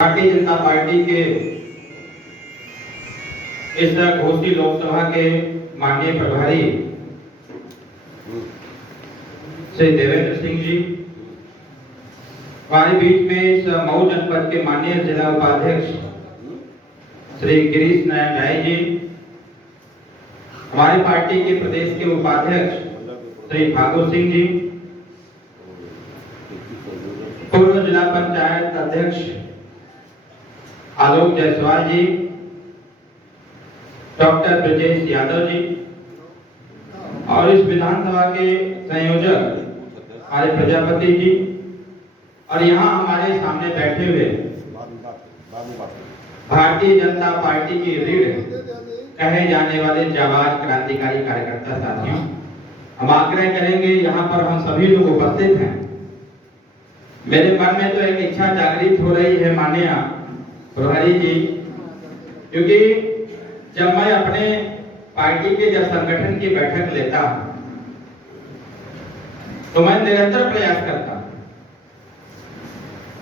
Bharatiya Janata party के इस घोषी लोकसभा के माननीय प्रभारी श्री देवेंद्र सिंह जी, हमारे बीच में इस मऊ जनपद के माननीय जिला उपाध्यक्ष श्री गिरीश नारायण राय जी, हमारी पार्टी के प्रदेश के उपाध्यक्ष श्री ठाकुर सिंह जी, पूर्व जिला पंचायत अध्यक्ष आलोक जायसवाल जी, डॉक्टर ब्रजेश यादव जी और इस विधानसभा के संयोजक हमारे प्रजापति जी और यहाँ हमारे सामने बैठे हुए भारतीय जनता पार्टी की रीढ़ कहे जाने वाले जाबाज क्रांतिकारी कार्यकर्ता साथियों, हम आग्रह करेंगे यहाँ पर हम सभी लोग उपस्थित हैं। मेरे मन में तो एक इच्छा जागृत हो रही है माननीय प्रभारी जी, क्योंकि जब मैं अपने पार्टी के जब संगठन की बैठक लेता हूं तो मैं निरंतर प्रयास करता हूं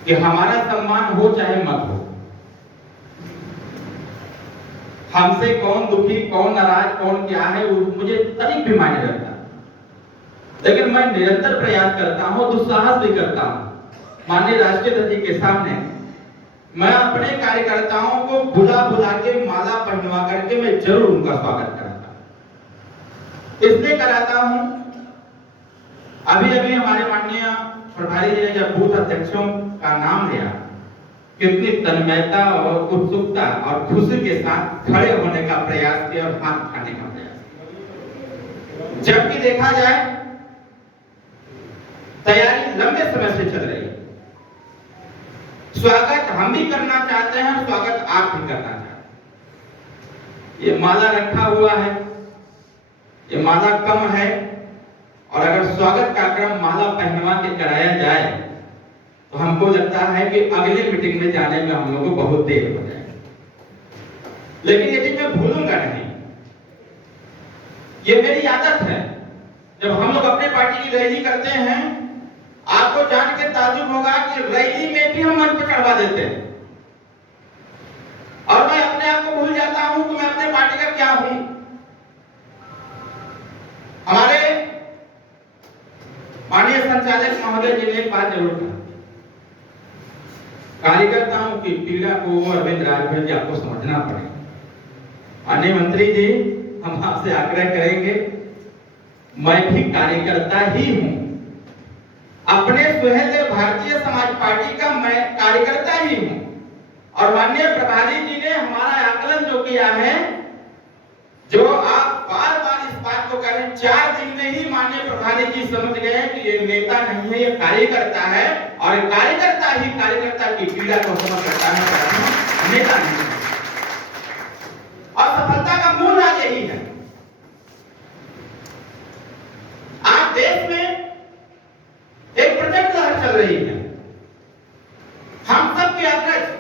कि हमारा सम्मान हो चाहे मत हो, हमसे कौन दुखी कौन नाराज कौन क्या है वो मुझे तनिक भी मायने रखता, लेकिन मैं निरंतर प्रयास करता हूं, दुस्साहस भी करता हूं। माननीय राष्ट्रीय अध्यक्ष के सामने मैं अपने कार्यकर्ताओं को बुला बुला के माला पहनवा करके मैं जरूर उनका स्वागत कराता हूं। इसलिए कराता हूं, अभी अभी हमारे माननीय प्रभारी जी ने जब बूथ अध्यक्षों का नाम लिया, कितनी तन्मयता और उत्सुकता और खुशी के साथ खड़े होने का प्रयास किया और हाथ उठाने का प्रयास। जबकि देखा जाए तैयारी लंबे समय से चल रही है, स्वागत हम भी करना चाहते हैं, स्वागत आप भी करना चाहते हैं। ये माला रखा हुआ है, ये माला कम है, और अगर स्वागत का क्रम माला पहनवा के कराया जाए तो हमको लगता है कि अगले मीटिंग में जाने में हम लोगों को बहुत देर हो जाएगी। लेकिन ये चीज मैं भूलूंगा नहीं, ये मेरी आदत है। जब हम लोग अपने पार्टी की रैली करते हैं, आपको जान के ताज्जुब होगा कि रैली में भी हम मंच पर चढ़वा देते हैं और मैं अपने आप को भूल जाता हूं कि मैं अपने पार्टी का क्या हूं। हमारे माननीय संचालक महोदय जी ने एक बात जरूर कहा, कार्यकर्ताओं की पीड़ा को अरविंद राजभर जी आपको समझना पड़ेगा। माननीय मंत्री जी, हम आपसे आग्रह करेंगे, मैं भी कार्यकर्ता ही हूं, अपने सुहेल भारतीय समाज पार्टी का मैं कार्यकर्ता ही हूं। और माननीय प्रभारी जी ने हमारा आकलन जो किया है, जो आप बार बार इस बात को कह रहे हैं, 4 दिन में ही माननीय प्रभारी जी समझ गए कि ये नेता नहीं है, ये कार्यकर्ता है, और कार्यकर्ता ही कार्यकर्ता की पीड़ा को समझ सकता है, नेता नहीं है। और सफलता का मूल राज यही है। आज देश में एक प्रचंड लहर चल रही है। हम सब के अध्यक्ष,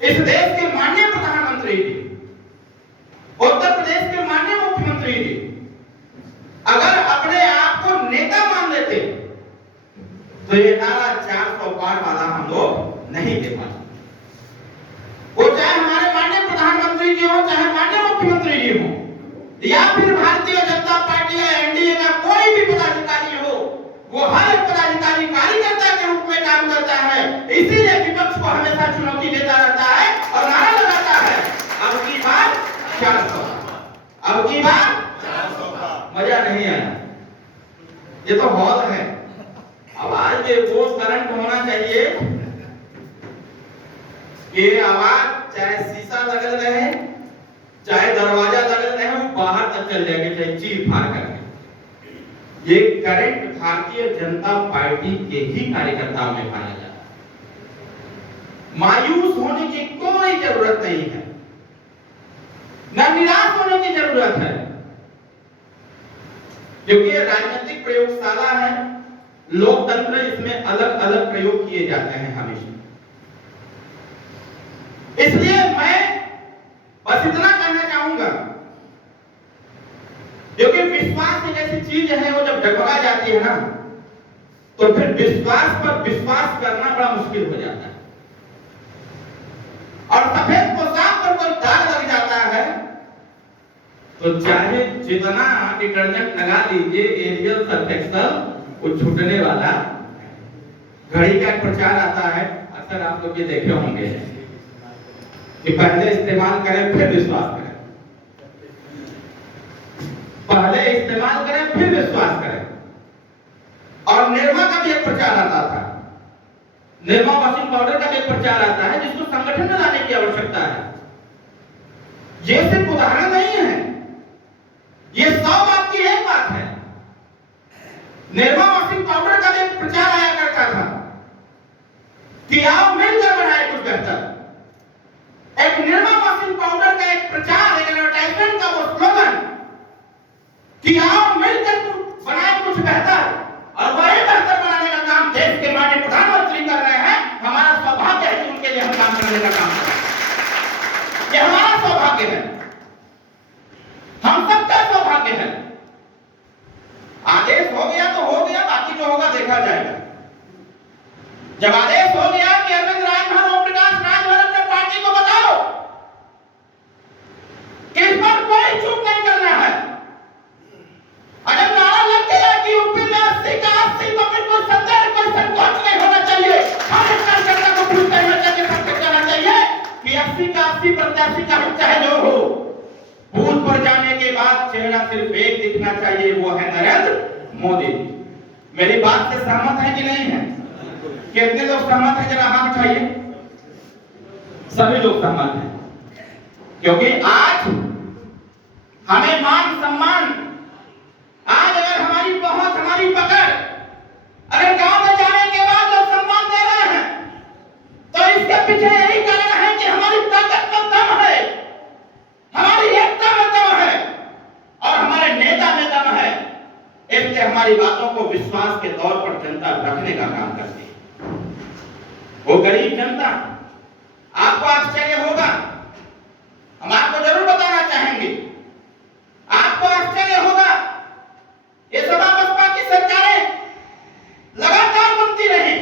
इस देश के माननीय प्रधानमंत्री जी, उत्तर प्रदेश के माननीय मुख्यमंत्री जी, अगर अपने आप को नेता मान लेते तो ये नारा 400 पार वाला हम लोग नहीं दे पाते। वो चाहे हमारे माननीय प्रधानमंत्री जी हो, चाहे माननीय मुख्यमंत्री जी हो, या फिर भारतीय जनता पार्टी या एनडीए का कोई भी पदाधिकारी हो, वो हर एक पदाधिकारी कार्यकर्ता के रूप में काम करता है। इसीलिए विपक्ष को हमेशा चुनौती देता रहता है और नारा लगाता है, अब की बार 400, अब की बार 400। मजा नहीं आया, ये तो हॉल है। आवाज में वो करंट होना चाहिए कि आवाज चाहे शीशा लगल रहे, चाहे दरवाजा लगल रहे, वो बाहर तक चल जाएगी, चाहे चीर फाड़ करके। ये करंट भारतीय जनता पार्टी के ही कार्यकर्ताओं में पाया जाता है। मायूस होने की कोई जरूरत नहीं है, न निराश होने की जरूरत है, क्योंकि राजनीतिक प्रयोगशाला है, लोकतंत्र, इसमें अलग अलग प्रयोग किए जाते हैं हमेशा। इसलिए मैं बस इतना कहना चाहूंगा, क्योंकि विश्वास एक ऐसी चीज है, वो जब डगमगा जाती है ना, तो फिर विश्वास पर विश्वास करना बड़ा मुश्किल हो जाता है। तो चाहे जितना डिटर्जेंट लगा लीजिए एरियल सर्फ एक्सेल वो छूटने वाला। घड़ी का एक प्रचार आता है, अक्सर आप लोग ये देखे होंगे कि पहले इस्तेमाल करें फिर विश्वास करें, पहले इस्तेमाल करें फिर विश्वास करें। और निरमा का भी एक प्रचार आता था, निरमा वॉशिंग पाउडर का भी एक प्रचार आता है जिसको संगठन में लाने की आवश्यकता है। ये सिर्फ उदाहरण नहीं है, ये 100 बात की एक बात है। निरमा वॉशिंग पाउडर का भी एक प्रचार आया करता था कि आओ मिलकर बनाए कुछ बेहतर। एक निरमा वॉशिंग पाउडर का एक प्रचार, एक एडवर्टाइजमेंट का वो स्लोगन कि आओ मिलकर बनाए कुछ बेहतर। और वही बेहतर बनाने का काम देश के माननीय प्रधानमंत्री कर रहे हैं। हमारा सौभाग्य है कि उनके लिए हम काम करने का काम कर रहे हैं। ये हमारा सौभाग्य है, हम सबका सौभाग्य है। आदेश हो गया तो हो गया, बाकी जो होगा देखा जाएगा। जब आदेश हो गया कि अरविंद राजभर, ओम प्रकाश राजभर अपने पार्टी को बताओ कि इस पर कोई चूक नहीं करना है। अगर नारा लग गया कि यूपी में 80 का 80, तो फिर कोई संदेह, कोई संकोच नहीं होना चाहिए। हर एक कार्यकर्ता को पूछते हुए जाना चाहिए कि 80 का 80 प्रत्याशी का हित चाहे जो हो, बूथ पर जाने के बाद चेहरा सिर्फ एक दिखना चाहिए, वो है नरेंद्र मोदी। मेरी बात से सहमत है कि नहीं है? कितने लोग सहमत हैं? जरा हाथ उठाइए। सभी लोग सहमत हैं, क्योंकि आज हमें मान सम्मान, आज अगर हमारी पहुंच, हमारी पकड़, अगर गांव में जाने के बाद लोग सम्मान दे रहे हैं, तो इसके पीछे यही कारण है कि हमारी ताकत में दम है, हमारी एकता में दम है और हमारे नेता में दम है। इसलिए हमारी बातों को विश्वास के तौर पर जनता रखने का काम करती है। वो गरीब जनता, आपको आश्चर्य होगा, हम आपको जरूर बताना चाहेंगे, आपको आश्चर्य होगा, ये सपा बसपा की सरकारें लगातार बनती रही,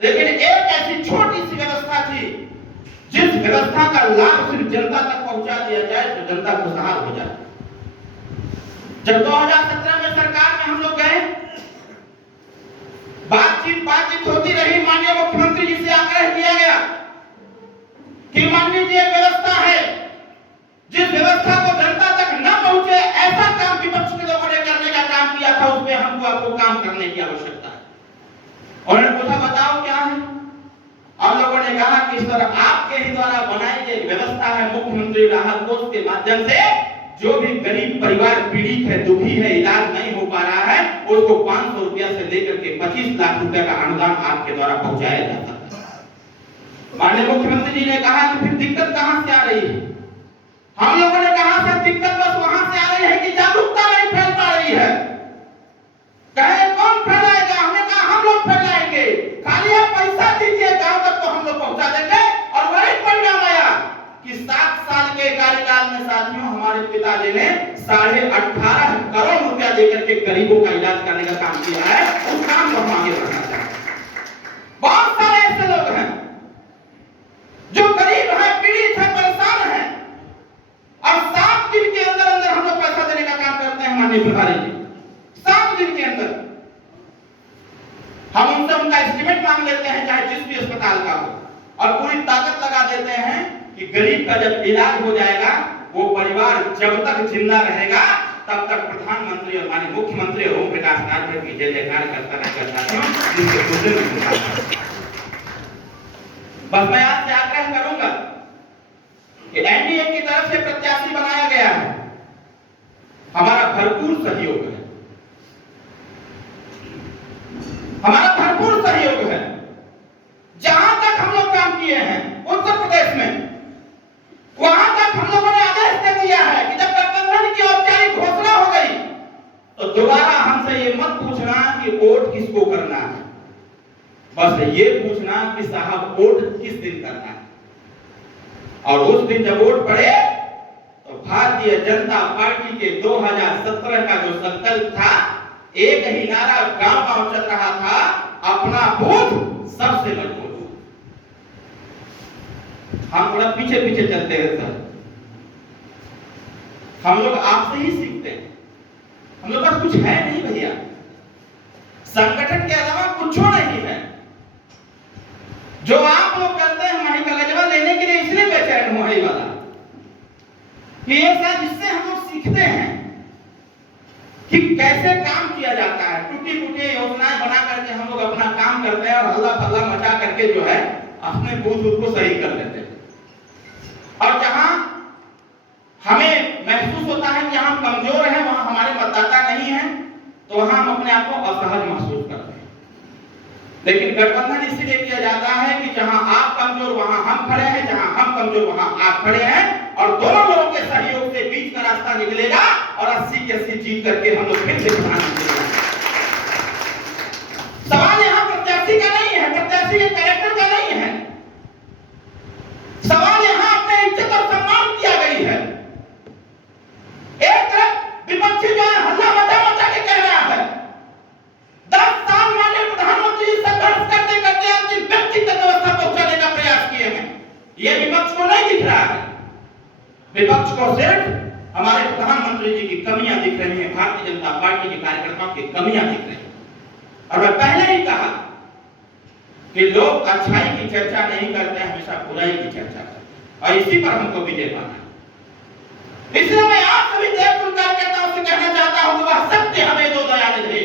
लेकिन एक ऐसी छोटी सी व्यवस्था थी जिस व्यवस्था का लाभ सिर्फ जनता तक पहुंचा दिया जाए तो जनता खुशहाल हो जाए। जब 2017 में सरकार में हम लोग गए, बातचीत होती रही, माननीय मुख्यमंत्री जी से आग्रह किया गया कि माननीय जी एक व्यवस्था है, जिस व्यवस्था को जनता तक न पहुंचे ऐसा काम विपक्ष के लोगों ने करने का काम किया था, उसमें हमको आपको काम करने की आवश्यकता है। उन्होंने पूछा बताओ क्या है? हम लोगों ने कहा कि इस तरह आपके ही द्वारा बनाई गई व्यवस्था है, मुख्यमंत्री राहत कोष के माध्यम से जो भी गरीब परिवार पीड़ित है, दुखी है, इलाज नहीं हो पा रहा है, उसको 500 रुपया से लेकर के 25 लाख रुपए का अनुदान आपके द्वारा पहुंचाया जाता है। माननीय मुख्यमंत्री जी ने कहा कि फिर दिक्कत कहां से आ रही है? हम लोगों ने कहा सर दिक्कत बस वहां से आ रही है कि जागरूकता नहीं फैल पा रही है। कहे कौन फैलाएगा? हमने कहा हम लोग फैलाएंगे, खाली आप पैसा दीजिए, गांव तक तो हम लोग पहुंचा देंगे। और वही परिणाम आया कि 7 साल के कार्यकाल में साथियों हमारे पिताजी ने 18.5 करोड़ रुपया देकर के गरीबों का इलाज करने का काम किया है। उस काम को हम आगे बढ़ाना चाहते हैं। बहुत सारे ऐसे लोग हैं जो गरीब है, पीड़ित है, परेशान है, और 7 दिन के अंदर अंदर हम लोग पैसा देने का काम करते हैं। माननीय प्रभारी जी 7 दिन के अंदर हम उनसे उनका एस्टिमेट मांग लेते हैं, चाहे जिस भी अस्पताल का हो, और पूरी ताकत लगा देते हैं कि गरीब का जब इलाज हो जाएगा, वो परिवार जब तक जिंदा रहेगा तब तक प्रधानमंत्री और माननीय मुख्यमंत्री और ओम प्रकाश राजभर की जय जयकार करता रहेगा। बस मैं आपसे आग्रह करूंगा कि एनडीए की तरफ से प्रत्याशी बनाया गया है, हमारा भरपूर सहयोग है, हमारा भरपूर सहयोग है। जहां तक हम लोग काम किए हैं उत्तर प्रदेश में, वहां तक हम लोगों ने आदेश दे दिया है कि जब गठबंधन की औपचारिक घोषणा हो गई तो दोबारा हमसे ये मत पूछना कि वोट किसको करना है, बस ये पूछना कि साहब वोट किस दिन करना है। और उस दिन जब वोट पड़े तो भारतीय जनता पार्टी के 2017 का जो संकल्प था, एक ही नारा गांव-गांव चल रहा था, अपना बूथ सबसे मजबूत। हम थोड़ा पीछे पीछे चलते हैं सर। हम लोग आपसे ही सीखते हैं। हम लोग पास कुछ है नहीं भैया, संगठन के अलावा कुछ नहीं है। जो आप लोग करते हैं हमारी कागजवा लेने के लिए इसलिए बेचैन हुआ ही वाला कि ये सब जिससे हम लोग सीखते हैं कि कैसे काम किया जाता है। टूटी फूटी योजनाएं बना करके हम लोग अपना काम करते हैं और हल्ला पल्ला मचा करके जो है अपने बूथ को सही कर लेते हैं। और जहां हमें महसूस होता है कि हम कमजोर हैं, वहां हमारे मतदाता नहीं है, तो वहां हम अपने आप को असहज महसूस करते हैं। लेकिन गठबंधन इसीलिए किया जाता है कि जहां आप कमजोर वहां हम खड़े हैं, जहां हम कमजोर वहां आप खड़े हैं, और दोनों लोगों के सहयोग से बीच का रास्ता निकलेगा और 80 के 80 जीत करके हम लोग फिर से प्रधानमंत्री बनेंगे। सवाल यहां प्रत्याशी का नहीं है, प्रत्याशी के कैरेक्टर का नहीं है, सवाल यहां अपने इज्जत और सम्मान किया गई है। एक तरफ विपक्षी जो है हल्ला मचा मचा के कह रहा है 10 साल माननीय प्रधानमंत्री संघर्ष करते करते अंतिम व्यक्ति तक व्यवस्था पहुंचाने का प्रयास किए हैं। यह विपक्ष को नहीं दिख रहा है, विपक्ष को सिर्फ हमारे प्रधानमंत्री जी की कमियां दिख रही हैं, भारतीय जनता पार्टी के कार्यकर्ताओं की कमियां दिख रही हैं। और मैं पहले ही कहा कि लोग अच्छाई की चर्चा नहीं करते, हमेशा बुराई की चर्चा करते, और इसी पर हमको विजय पाना। इसलिए मैं आप सभी देवतुल कार्यकर्ताओं से कहना चाहता हूं कि वह सत्य हमें दो दया निधे,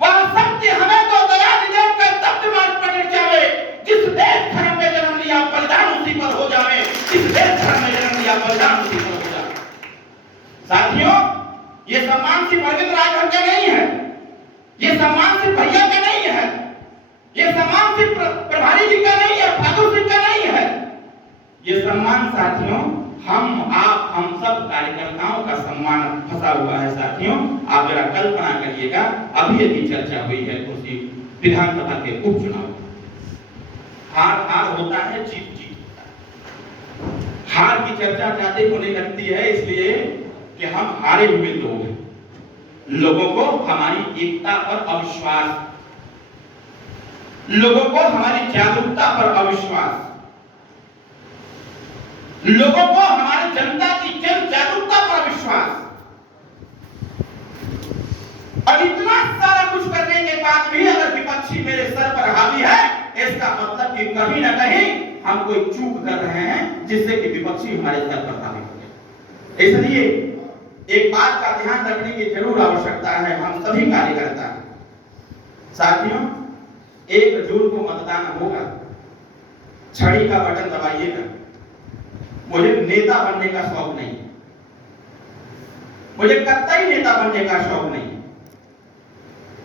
वह सत्य हमें दो दया निधे का तब मार्ग पर जावे, जिस देश धर्म में जन्म लिया बलिदान उसी पर हो जावे, जिस देश धर्म में जन्म लिया बलिदान उसी पर हो जावे। साथियों, ये सम्मान सिर्फ अरविंद राजभर का नहीं है, ये सम्मान सिर्फ भैया का नहीं है, ये सम्मान सिर्फ प्रभारी जी का नहीं है, ठाकुर सिंह का नहीं है, ये सम्मान साथियों हम आप हम सब कार्यकर्ताओं का सम्मान फंसा हुआ है। साथियों, आप जरा कल्पना करिएगा, अभी यदि चर्चा हुई है उसी विधानसभा के उपचुनाव, हार होता है, जीत होता है। हार की चर्चा ज्यादा होने लगती है इसलिए कि हम हारे हुए लोग हैं, लोगों को हमारी एकता पर अविश्वास, लोगों को हमारी जागरूकता पर अविश्वास, लोगों को हमारी जनता की जन जागरूकता पर विश्वास, और इतना सारा कुछ करने के बाद भी अगर विपक्षी मेरे सर पर हावी है, इसका मतलब कि कहीं ना कहीं हम कोई चूक कर रहे हैं जिससे कि विपक्षी हमारे सर पर हावी हो गए। इसलिए एक बात का ध्यान रखने की जरूर आवश्यकता है, हम सभी कार्यकर्ता। साथियों, 1 जून को मतदान होगा, छड़ी का बटन दबाइएगा। मुझे नेता बनने का शौक नहीं, मुझे कतई नेता बनने का शौक नहीं।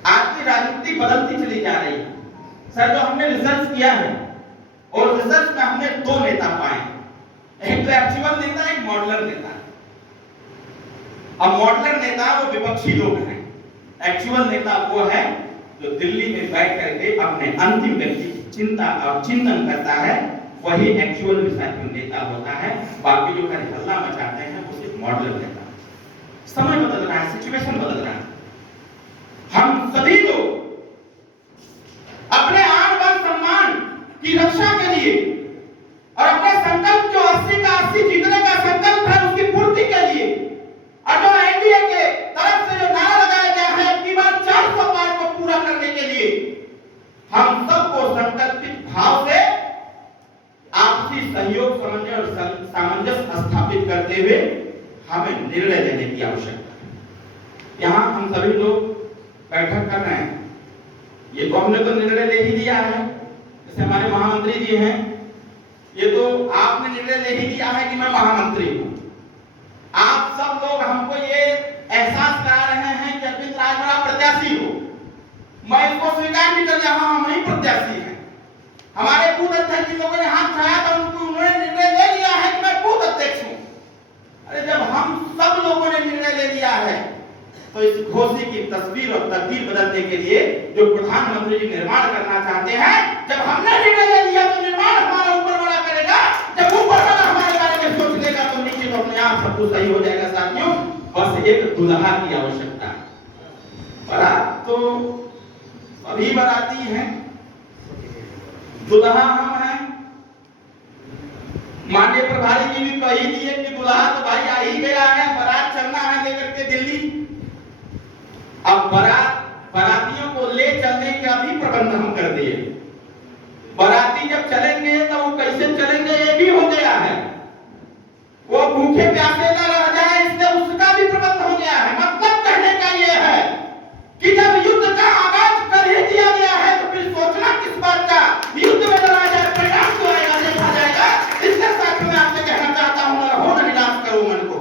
आज की राजनीति बदलती चली जा रही है। सर, जो हमने रिसर्च किया है और रिसर्च में हमने 2 नेता पाए, एक तो एक्चुअल नेता, एक मॉडलर नेता। अब मॉडलर नेता वो विपक्षी लोग हैं, एक्चुअल नेता वो है जो दिल्ली में बैठ करके अपने अंतिम व्यक्ति की चिंता और चिंतन करता है, वही एक्चुअल नेता होता है। बाकी जो हल्ला मचाते हैं वो सिर्फ मॉडलर नेता। समय बदल रहा है, सिचुएशन बदल रहा है। हम सभी लोग अपने आन बान सम्मान की रक्षा के लिए और अपने संकल्प जो 80 का 80 जीतने का संकल्प है उसकी पूर्ति के लिए, और जो एनडीए के तरफ से जो नारा लगाया गया है कि बार 400 पार को पूरा करने के लिए, हम सबको संकल्पित भाव से आपसी सहयोग सामंजस्य स्थापित करते हुए हमें निर्णय लेने की आवश्यकता है। यहाँ हम सभी लोग बैठक कर रहे हैं, ये तो हमने तो निर्णय ले ही दिया है। जैसे हमारे महामंत्री जी हैं, ये तो आपने निर्णय ले ही दिया है कि मैं महामंत्री हूँ। आप सब लोग हमको ये एहसास करा रहे हैं कि अरविंद राजभर प्रत्याशी हो, मैं इसको स्वीकार नहीं कर रहा हूं, हम ही प्रत्याशी हैं। हमारे बूथ अध्यक्ष जी लोगों ने हाथ उठाया तो उन्होंने निर्णय ले लिया है कि मैं बूथ अध्यक्ष हूं। अरे जब हम सब लोगों ने निर्णय ले लिया है तो इस घोषी की तस्वीर और तकदीर बदलने के लिए जो प्रधानमंत्री जी निर्माण करना चाहते हैं, जब हमने निर्णय ले लिया तो निर्माण हमारा ऊपर वाला करेगा। जब ऊपर वाला हमारे बारे में सोच लेगा तो नीचे तो अपने आप सब कुछ सही हो जाएगा। साथियों, बस एक दुल्हा की आवश्यकता है। बारात तो सभी बाराती हैं, दुल्हा हम हैं, माननीय प्रभारी जी भी कही दिए कि दुल्हा तो भाई आ ही गया है, बारात चलना है लेकर के दिल्ली। अब बारातियों को ले चलने का भी प्रबंध हम कर दिए। बाराती जब चलेंगे तो वो कैसे चलेंगे ये भी हो गया है, वो भूखे प्यासे न रह जाए इससे उसका भी प्रबंध हो गया है। मतलब कहने का ये है कि जब युद्ध का आगाज कर ही दिया गया है तो फिर सोचना किस बात का, युद्ध में लड़ा जाए परिणाम तो आएगा, देखा जाएगा। इसके साथ मैं आपसे कहना चाहता हूं, न रहो न निराश करो मन को,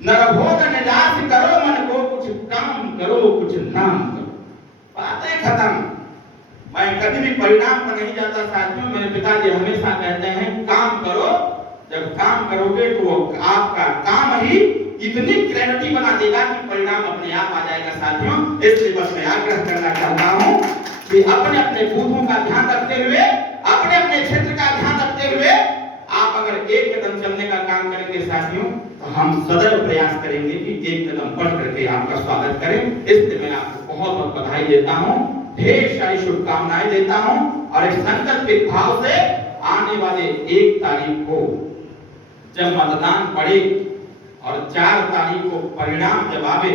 न रहो न निराश करो मन को, कुछ काम करो कुछ नाम करो, बातें खत्म। मैं कभी भी परिणाम पर नहीं जाता साथियों। मेरे पिताजी हमेशा कहते हैं काम करो, जब काम करोगे तो वो आपका काम ही इतनी क्लैरिटी बना देगा कि परिणाम अपने आप आ जाएगा साथियों। इसलिए बस मैं आग्रह करना चाहता हूं कि अपने अपने बूथों का ध्यान रखते हुए, अपने अपने क्षेत्र का ध्यान रखते हुए आप अगर एक कदम चलने का काम करेंगे साथियों तो हम सदैव प्रयास करेंगे कि एक कदम बढ़ करके आपका स्वागत करें। इसलिए मैं आपको बहुत बहुत बधाई देता हूं, ढेर सारी शुभकामनाएं देता हूं और एक संकल्पित भाव से आने वाले 1 तारीख को जब मतदान पड़े और 4 तारीख को परिणाम जब आवे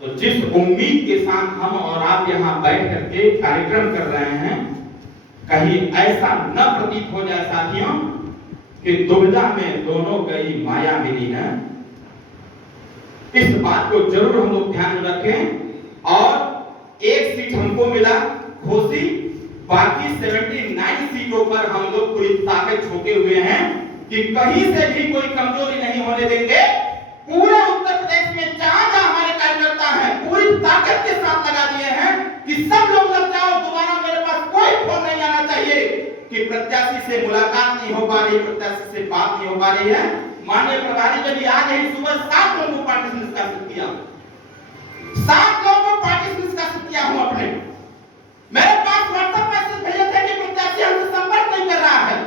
तो जिस उम्मीद के साथ हम और आप यहाँ बैठ करके कार्यक्रम कर रहे हैं, कहीं ऐसा न प्रतीत हो जाए साथियों कि दुविधा में दोनों गई माया मिली न। इस बात को जरूर हम लोग ध्यान में रखें। और 1 सीट हमको मिला घोसी, बाकी 79 सीटों पर हम लोग पूरी ताकत झोंके हुए हैं कि कहीं से भी कोई कमजोरी नहीं होने देंगे। पूरे उत्तर प्रदेश में जहां जहां हमारे कार्यकर्ता हैं पूरी ताकत के साथ लगा दिए हैं कि सब लोग लग जाओ। दोबारा मेरे पास कोई फोन नहीं आना चाहिए कि प्रत्याशी से मुलाकात नहीं हो पा रही, प्रत्याशी से बात नहीं हो पा रही है। माननीय प्रभारी जी भी आज ही सुबह 7 लोगों को पार्टी से निष्कासित किया, 7 लोगों को पार्टी से निष्कासित किया हूं अपने। मेरे पास व्हाट्सएप मैसेज भेजे थे कि प्रत्याशी हमसे संपर्क नहीं कर रहा है।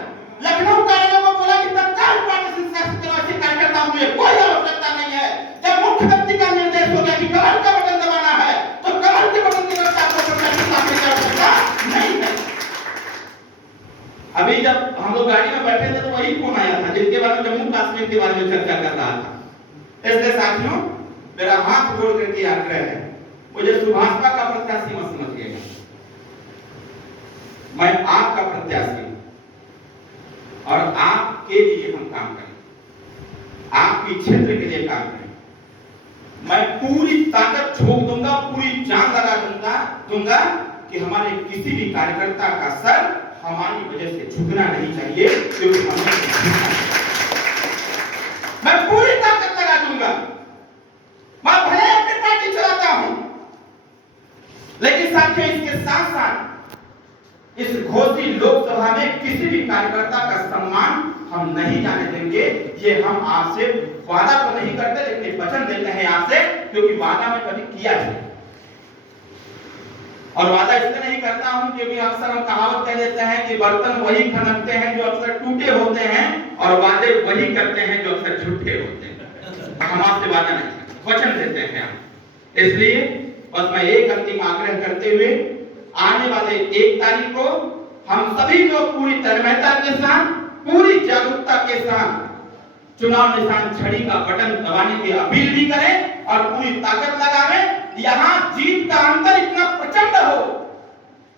लखनऊ कार्यालय को बोला कि तत्काल पार्टी से निष्कासित करो, ऐसे कार्यकर्ताओं में कोई आवश्यकता नहीं है। जब मुख्यमंत्री का निर्देश हो गया कि कमल का बटन दबाना है तो कमल के बटन की तरफ आपको प्रत्याशी लाने की आवश्यकता नहीं है। अभी जब हम लोग गाड़ी में बैठे थे तो वही फोन आया था जिनके बारे में जम्मू कश्मीर के बारे में चर्चा कर रहा था। इसलिए साथियों मेरा हाथ जोड़ करके आग्रह है, मुझे सुभाषपा का प्रत्याशी मत समझिएगा, मैं आपका प्रत्याशी और आपके लिए हम काम करें, आपके क्षेत्र के लिए काम करें। मैं पूरी ताकत झोंक दूंगा, पूरी जान लगा दूंगा कि हमारे किसी भी कार्यकर्ता का सर हमारी वजह से झुकना नहीं चाहिए, क्योंकि मैं पूरी ताकत लगा दूंगा। मैं भले अपनी पार्टी चलाता हूं, लेकिन साथियों इसके साथ साथ इस घोसी लोकसभा में किसी भी कार्यकर्ता का सम्मान हम नहीं जाने देंगे। ये हम आपसे वादा तो नहीं करते, लेकिन वचन देते हैं आपसे, क्योंकि वादा में कभी किया है और वादा इसलिए नहीं करता हूं क्योंकि अक्सर हम कहावत कह देते हैं कि बर्तन वही खनकते हैं जो अक्सर टूटे होते हैं और वादे वही करते हैं जो अक्सर झूठे होते हैं। हम आपसे वादा नहीं, वचन देते हैं आप। इसलिए बस मैं एक अंतिम आग्रह करते हुए आने वाले 1 तारीख को हम सभी लोग पूरी तन्मयता के साथ, पूरी जागरूकता के साथ चुनाव निशान छड़ी का बटन दबाने की अपील भी करें और पूरी ताकत लगाएं। यहां जीत का अंतर इतना प्रचंड हो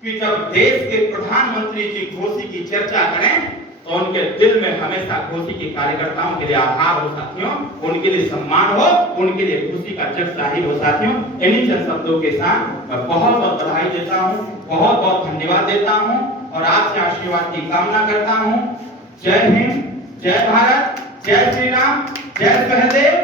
कि जब देश के प्रधानमंत्री जी घोसी की चर्चा करें तो उनके दिल में हमेशा घोसी के कार्यकर्ताओं के लिए आभार हो साथियों, उनके लिए सम्मान हो, उनके लिए खुशी का जश्न जाहिर हो साथियों। इन्हीं चंद शब्दों के साथ मैं बहुत बहुत बधाई देता हूं, बहुत बहुत धन्यवाद देता हूं और आपसे आशीर्वाद की कामना करता हूं। जय हिंद, जय भारत, जय श्री राम, जय सहदेव।